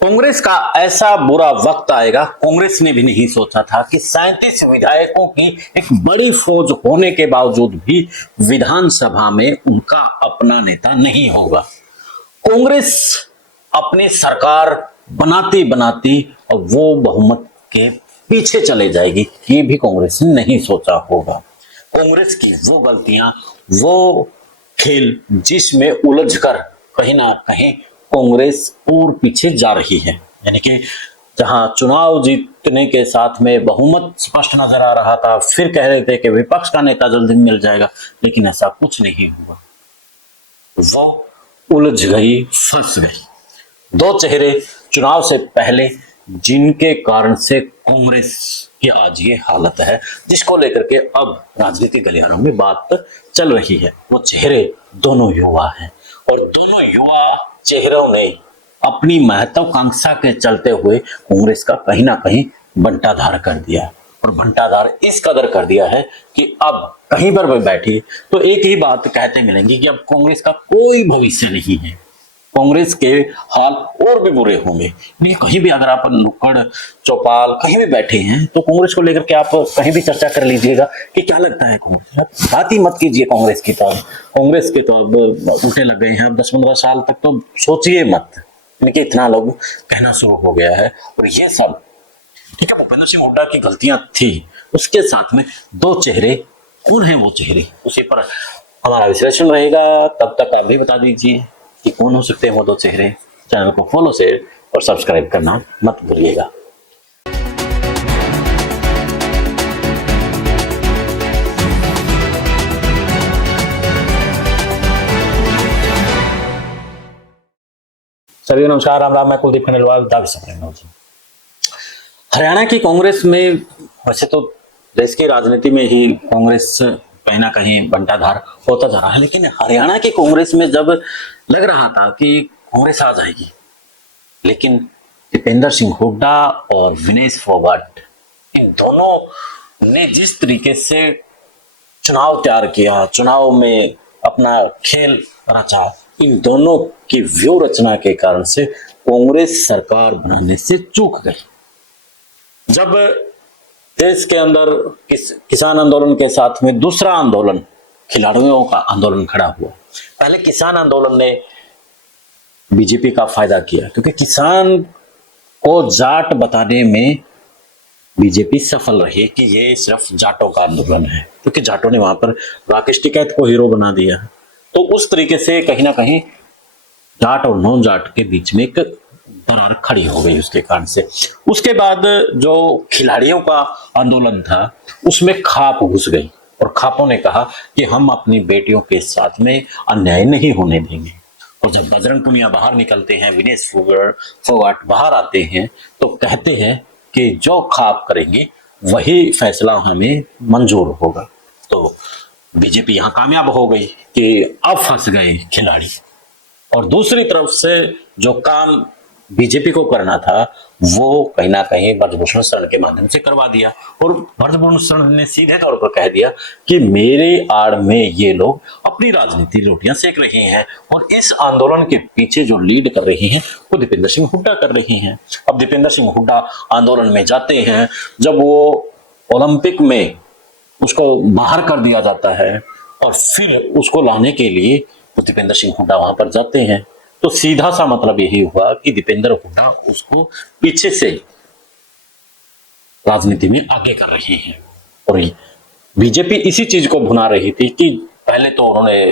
कांग्रेस का ऐसा बुरा वक्त आएगा, कांग्रेस ने भी नहीं सोचा था कि 37 विधायकों की एक बड़ी फौज होने के बावजूद भी विधानसभा में उनका अपना नेता नहीं होगा। कांग्रेस अपनी सरकार बनाती बनाती और वो बहुमत के पीछे चले जाएगी, ये भी कांग्रेस ने नहीं सोचा होगा। कांग्रेस की वो गलतियां, वो खेल जिसमें उलझकर कहीं ना कहीं कांग्रेस और पीछे जा रही है। यानी कि जहां चुनाव जीतने के साथ में बहुमत स्पष्ट नजर आ रहा था, फिर कह रहे थे कि विपक्ष का नेता जल्दी मिल जाएगा, लेकिन ऐसा कुछ नहीं हुआ। वो उलझ गई, फंस गई। दो चेहरे चुनाव से पहले, जिनके कारण से कांग्रेस की आज ये हालत है, जिसको लेकर के अब राजनीतिक गलियारों में बात चल रही है। वो चेहरे दोनों युवा हैं और दोनों युवा चेहरों ने अपनी महत्वाकांक्षा के चलते हुए कांग्रेस का कहीं ना कहीं बंटाधार कर दिया, और बंटाधार इस कदर कर दिया है कि अब कहीं पर भी बैठे तो एक ही बात कहते मिलेंगे कि अब कांग्रेस का कोई भविष्य नहीं है, कांग्रेस के हाल और भी बुरे होंगे। नहीं, कहीं भी अगर आप नुक्कड़ चौपाल कहीं भी बैठे हैं तो कांग्रेस को लेकर के आप कहीं भी चर्चा कर लीजिएगा कि क्या लगता है कांग्रेस, बात ही मत कीजिए कांग्रेस की। तो कांग्रेस के तो अब उल्टे लग गए हैं, अब 10-15 साल तक तो सोचिए मत, यानी इतना लोग कहना शुरू हो गया है। और ये सब ठीक है, भूपेंद्र सिंह हुड्डा की गलतियां थी, उसके साथ में दो चेहरे, कौन है वो चेहरे, उसी पर हमारा विश्लेषण रहेगा। तब तक आप भी बता दीजिए कि कौन हो सकते हैं वो दो चेहरे। चैनल को फॉलो, शेयर और सब्सक्राइब करना मत भूलिएगा। सभी नमस्कार, राम राम। मैं कुलदीप खंडेलवाल, दावी समझ। हरियाणा की कांग्रेस में, वैसे तो देश की राजनीति में ही कांग्रेस कहीं ना कहीं बंटाधार होता जा रहा है, लेकिन हरियाणा की कांग्रेस में जब लग रहा था कि कांग्रेस आ जाएगी, लेकिन दीपेंद्र सिंह हुड्डा और विनेश फोगाट, इन दोनों ने जिस तरीके से चुनाव तैयार किया, चुनाव में अपना खेल रचा, इन दोनों की व्यूह रचना के कारण से कांग्रेस सरकार बनाने से चूक गई। जब देश के अंदर किसान आंदोलन के साथ में दूसरा आंदोलन, खिलाड़ियों का आंदोलन खड़ा हुआ, पहले किसान आंदोलन ने बीजेपी का फायदा किया, क्योंकि किसान को जाट बताने में बीजेपी सफल रही कि ये सिर्फ जाटों का आंदोलन है, क्योंकि जाटों ने वहां पर राकेश टिकैत को हीरो बना दिया। तो उस तरीके से कहीं ना कहीं जाट और नॉन जाट के बीच में एक दरार खड़ी हो गई उसके कारण से। उसके बाद जो खिलाड़ियों का आंदोलन था, उसमें खाप घुस गई और खापों ने कहा कि हम अपनी बेटियों के साथ में अन्याय नहीं होने देंगे। और जब बजरंग पुनिया बाहर निकलते हैं, विनेश फोगाट बाहर आते हैं, तो कहते हैं कि जो खाप करेंगे वही फैसला हमें मंजूर होगा। तो बीजेपी यहां कामयाब हो गई कि अब फंस गए खिलाड़ी, और दूसरी तरफ से जो काम बीजेपी को करना था वो कहीं ना कहीं ब्रजभूषण शरण के माध्यम से करवा दिया। और ब्रजभूषण शरण ने सीधे तौर पर कह दिया कि मेरे आड़ में ये लोग अपनी राजनीति रोटियां सेक रहे हैं, और इस आंदोलन के पीछे जो लीड कर रहे हैं वो दीपेंद्र सिंह हुड्डा कर रहे हैं। अब दीपेंद्र सिंह हुड्डा आंदोलन में जाते हैं, जब वो ओलंपिक में उसको बाहर कर दिया जाता है और फिर उसको लाने के लिए दीपेंद्र सिंह हुड्डा वहां पर जाते हैं, तो सीधा सा मतलब यही हुआ कि दीपेंद्र हुड्डा उसको पीछे से राजनीति में आगे कर रहे हैं। और बीजेपी इसी चीज को भुना रही थी कि पहले तो उन्होंने,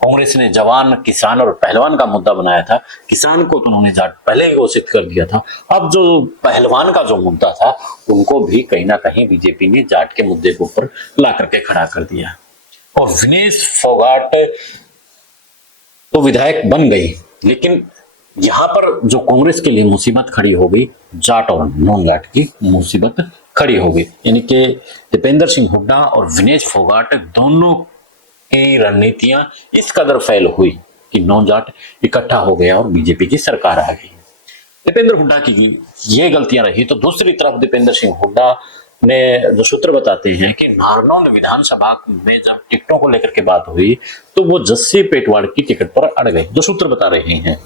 कांग्रेस ने जवान, किसान और पहलवान का मुद्दा बनाया था। किसान को तो उन्होंने जाट पहले ही घोषित कर दिया था। अब जो पहलवान का जो मुद्दा था, उनको भी कहीं ना कहीं बीजेपी ने जाट के मुद्दे के ऊपर ला करके खड़ा कर दिया। और विनेश फोगाट तो विधायक बन गई, लेकिन यहां पर जो कांग्रेस के लिए मुसीबत खड़ी हो गई, जाट और नॉन जाट की मुसीबत खड़ी हो गई। यानी कि दीपेंद्र सिंह हुड्डा और विनेश फोगाट दोनों की रणनीतियां इस कदर फेल हुई कि नॉन जाट इकट्ठा हो गया और बीजेपी की सरकार आ गई। दीपेंद्र हुड्डा की ये गलतियां रही, तो दूसरी तरफ दीपेंद्र सिंह हुड्डा ने जो सूत्र बताते हैं कि नारनौल विधानसभा में जब टिकटों को लेकर के बात हुई तो वो जस्सी पेटवाड़ की टिकट पर अड़ गए। जो सूत्र बता रहे हैं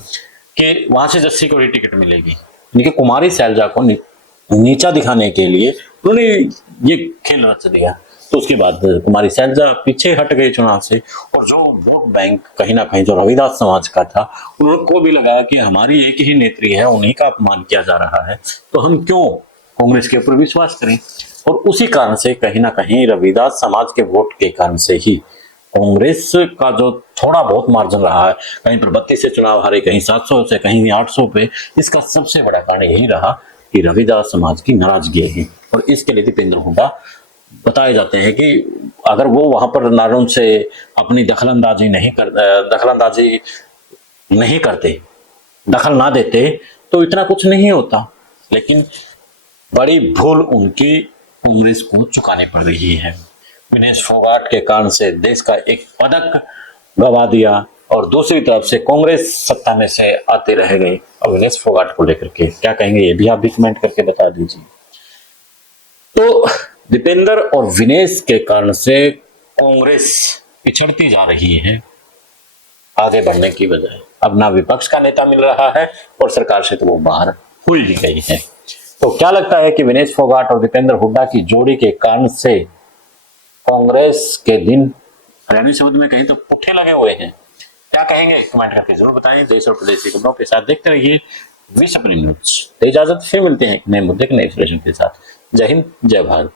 कि वहां से जस्सी को ही टिकट मिलेगी, उनकी कुमारी शैलजा को नीचा दिखाने के लिए उन्होंने ये खेल रच दिया। तो उसके बाद कुमारी शैलजा पीछे हट गई चुनाव से, और जो वोट बैंक कहीं ना कहीं जो रविदास समाज का था, उनको भी लगा कि हमारी एक ही नेत्री है, उन्हीं का अपमान किया जा रहा है, तो हम क्यों कांग्रेस के ऊपर विश्वास करें। और उसी कारण से कहीं ना कहीं रविदास समाज के वोट के कारण से ही कांग्रेस का जो थोड़ा बहुत मार्जिन रहा है, कहीं पर 32 से चुनाव हारे, कहीं 700 से, कहीं 800 पे, इसका सबसे बड़ा कारण यही रहा कि रविदास समाज की नाराजगी है। और इसके लिए दीपेंद्र हुड्डा बताए जाते हैं कि अगर वो वहां पर नारों से अपनी दखलंदाजी नहीं करते, दखल ना देते, तो इतना कुछ नहीं होता। लेकिन बड़ी भूल उनकी कांग्रेस को चुकानी पड़ रही है। विनेश फोगाट के कारण से देश का एक पदक गवा दिया, और दूसरी तरफ से कांग्रेस सत्ता में से आते रह गए। और विनेश फोगाट को लेकर के क्या कहेंगे, ये भी आप भी कमेंट करके बता दीजिए। तो दीपेंद्र और विनेश के कारण से कांग्रेस पिछड़ती जा रही है आगे बढ़ने की बजाय। अब ना विपक्ष का नेता मिल रहा है, और सरकार से तो वो बाहर हो ही गई है। तो क्या लगता है कि विनेश फोगाट और दीपेंद्र हुड्डा की जोड़ी के कारण से कांग्रेस के दिन हरियाणवी शब्द में कहीं तो पुट्ठे लगे हुए हैं? क्या कहेंगे कमेंट करके जरूर बताएं। देश और प्रदेश की खबरों के साथ देखते रहिए विश्व न्यूज। इजाजत, फिर मिलते हैं एक नए मुद्दे के नए विश्लेषण के साथ। जय हिंद, जय भारत।